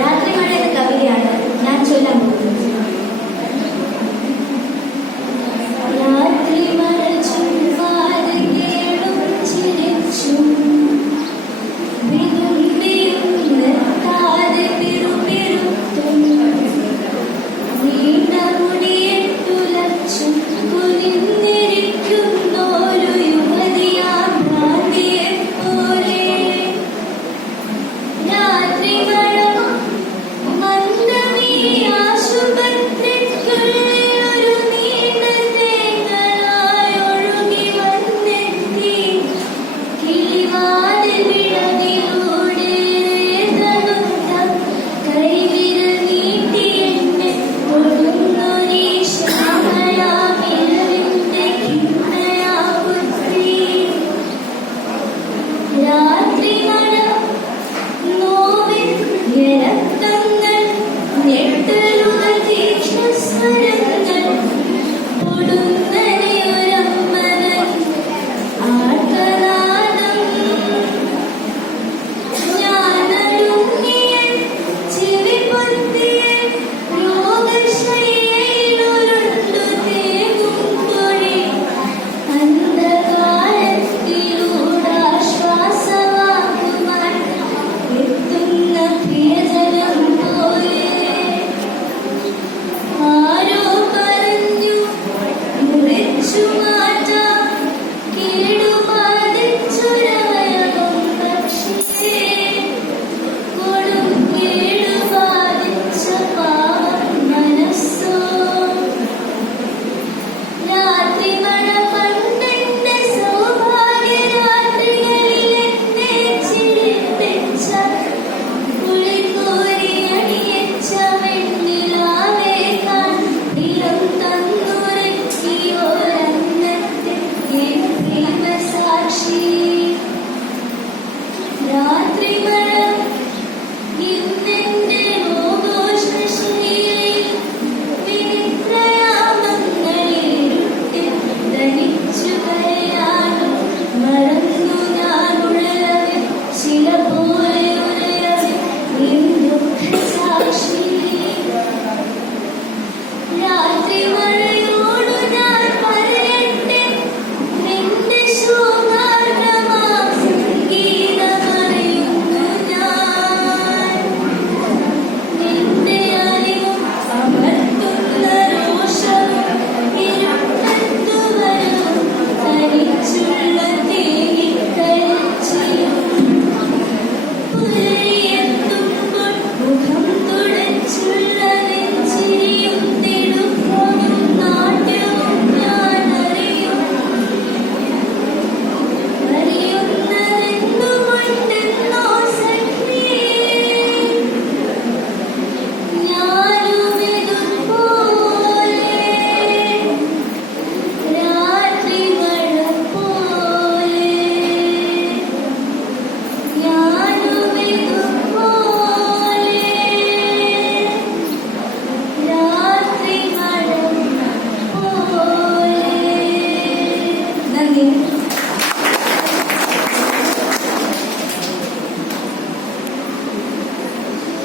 രാത്രിമഴ എന്ന കവിതയാണ് ഞാൻ ചൊല്ലാൻ പോകുന്നത്. രാത്രിമഴ ചുമ്മാതെ കേടും ചിരിച്ചും വിതുമ്പിയും നിർത്താതെ പിറുപിറുത്തും നീണ്ട മുടിയെട്ടുലച്ചും കുനിന്നിരിക്കുന്നൊരു യുവതിയാം ഭ്രാന്തിയെ പോലെ. രാത്രിമഴ മന്ദമീ ആശുപത്രിക്കുള്ളിൽ ഒരു നീണ്ട തേങ്ങലായി ഒഴുകി വന്നെത്തി. കിളിവാതിൽ വിടവിലൂടെ തണുത്ത കൈവിരൽ നീട്ടി എന്നെ തൊടുന്നൊരീ ശ്യാമളാം ഇലവിന്റെ കിണ്ണയാകുത്തി. രാത്രിമഴ നോവിൻ ഞരക്കങ്ങൾ ഞെട്ടലുകൾ തീക്ഷ്ണസ്വരങ്ങൾ പൊടുന്നനെയൊരമ്മനൻ ആർത്തനാദം. ഞാനടുങ്ങിയൻ ചെവി പൊത്തിയൻ രോഗശയ്യയിലുരുണ്ടു തേങ്ങുംതൊഴി. അന്ധകാരത്തിലൂടാശ്വാസവാക്കുമാർ എത്തുന്ന പ്രിയജനം പോലെ. ആരോ പറഞ്ഞു മുറിച്ചു മാറ്റാം കേടുബാധിച്ചൊരവയവം, പക്ഷേ കൊടും കേടുബാധിച്ച പാവം മനസ്സോ. രാത്രിമഴ പണ്ടെന്റെ സൗഭാഗ്യരാത്രികളിൽ എന്നെ ചിരിപ്പിച്ച കുളിക്കോരിയണിയിച്ച വെണ്ണിലാവേകാൻ പ്രിയം തന്നുരക്കിയോരന്നത്തെ എൻ പ്രേമസാക്ഷി. രാത്രിമഴ